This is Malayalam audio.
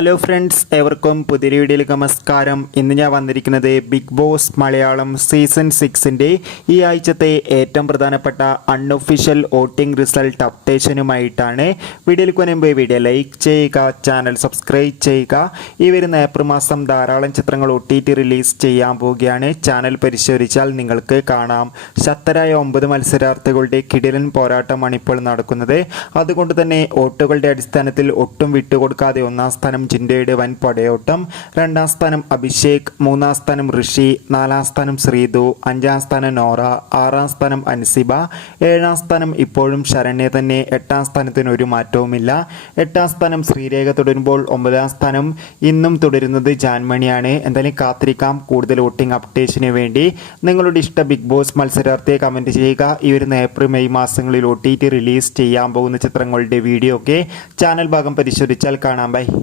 ഹലോ ഫ്രണ്ട്സ്, ഏവർക്കും പുതിയ വീഡിയോയിലേക്ക് നമസ്കാരം. ഇന്ന് ഞാൻ വന്നിരിക്കുന്നത് ബിഗ് ബോസ് മലയാളം സീസൺ 6ൻ്റെ ഈ ആഴ്ചത്തെ ഏറ്റവും പ്രധാനപ്പെട്ട അൺഒഫീഷ്യൽ വോട്ടിംഗ് റിസൾട്ട് അപ്ഡേഷനുമായിട്ടാണ്. വീഡിയോയിലേക്ക് മുൻപ് വീഡിയോ ലൈക്ക് ചെയ്യുക, ചാനൽ സബ്സ്ക്രൈബ് ചെയ്യുക. ഈ വരുന്ന ഏപ്രിൽ മാസം ധാരാളം ചിത്രങ്ങൾ OTT റിലീസ് ചെയ്യാൻ പോവുകയാണ്. ചാനൽ പരിശോധിച്ചാൽ നിങ്ങൾക്ക് കാണാം. ശക്തരായ 9 മത്സരാർത്ഥികളുടെ കിടിലൻ പോരാട്ടമാണ് ഇപ്പോൾ നടക്കുന്നത്. അതുകൊണ്ട് തന്നെ വോട്ടുകളുടെ അടിസ്ഥാനത്തിൽ ഒട്ടും വിട്ടുകൊടുക്കാതെ ഒന്നാം സ്ഥാനം ജിൻഡയുടെ വൻ പടയോട്ടം, 2ാം സ്ഥാനം അഭിഷേക്, 3ാം സ്ഥാനം ഋഷി, 4ാം സ്ഥാനം ശ്രീതു, 5ാം സ്ഥാനം നോറ, 6ാം സ്ഥാനം അൻസിബ, 7ാം സ്ഥാനം ഇപ്പോഴും ശരണ്യ തന്നെ, 8ാം സ്ഥാനത്തിന് ഒരു മാറ്റവുമില്ല. 8ാം സ്ഥാനം ശ്രീരേഖ തുടരുമ്പോൾ 9ാം സ്ഥാനം ഇന്നും തുടരുന്നത് ജാൻമണിയാണ്. എന്തായാലും കാത്തിരിക്കാം കൂടുതൽ വോട്ടിംഗ് അപ്ഡേഷന് വേണ്ടി. നിങ്ങളുടെ ഇഷ്ട ബിഗ് ബോസ് മത്സരാർത്ഥിയെ കമൻറ്റ് ചെയ്യുക. ഈ വരുന്ന ഏപ്രിൽ മെയ് മാസങ്ങളിൽ OTT റിലീസ് ചെയ്യാൻ പോകുന്ന ചിത്രങ്ങളുടെ വീഡിയോ ഒക്കെ ചാനൽ ഭാഗം പരിശോധിച്ചാൽ കാണാം. ബൈ.